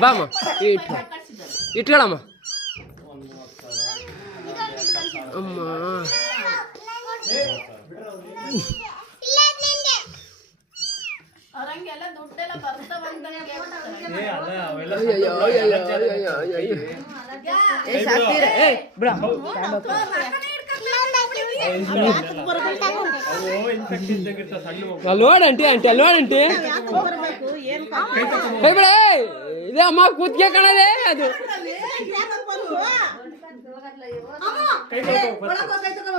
ಬಾಮ್ಮ ಇಟ್ಕೊಳಮ್ಮ ಅಮ್ಮ ಅವರಂಗೆಲ್ಲ ದುಡ್ಡೆಲ್ಲ ಬರ್ತಾ ಬಂದಂಗೆ ಅಲ್ಲೋಡಂಟಿ ಆಂಟಿ ಅಲ್ಲೋಡಂಟಿ ಬಿಡೆ ಇದೇ ಅಮ್ಮ ಕೂತ್ಗೆ ಕಾಣದೆ ಅದು